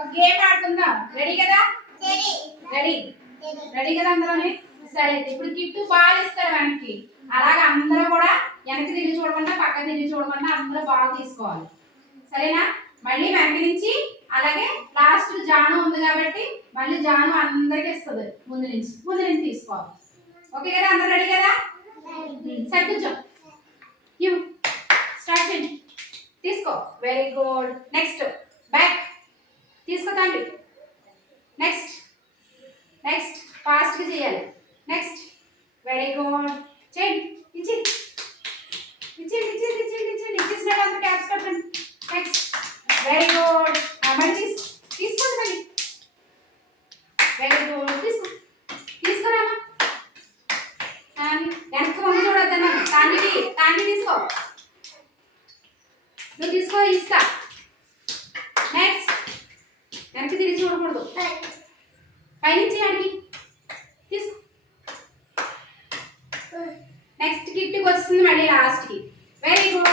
ఒక గేమ్ ఆడుకుందాం. రెడీ కదా? రెడీ రెడీ కదా అందరూ? సరే ఇప్పుడు కిట్టు బాల్ ఇస్తాడు వెనక్కి. అలాగే అందరూ కూడా వెనక్కి తిరిగి చూడకుండా పక్క తిరిగి చూడకుండా అందరూ బాల్ తీసుకోవాలి. సరేనా? మళ్ళీ వెనక నుంచి అలాగే లాస్ట్ జాను ఉంది కాబట్టి మళ్ళీ జాను అందరికి ఇస్తుంది. ముందు నుంచి తీసుకోవాలి. ఓకే కదా? అందరూ రెడీ కదా? సరే కూర్చో. స్టార్ట్ చేయండి. తీసుకో. Very good. నెక్స్ట్ బ్యాక్ తీసుకో తండ్రి. నెక్స్ట్ ఫాస్ట్గా చేయాలి. Next very good. చేయండి. ఇచ్చేసినట్టు అంత ట్యాప్స్ కట్టండి. Next very good. మళ్ళీ తీసుకోండి. మళ్ళీ వెరీ గుడ్. తీసుకురామా. వెనక్కి పంపి చూడొద్దమ్మా. తాండి తీసుకో. నువ్వు తీసుకో. ఇస్తా. నెక్స్ట్ వెనక్కి తిరిగి చూడకూడదు. పైనుంచి అడిగి తీసుకో. నెక్స్ట్ కిట్కి వస్తుంది మళ్ళీ లాస్ట్కి. Very good.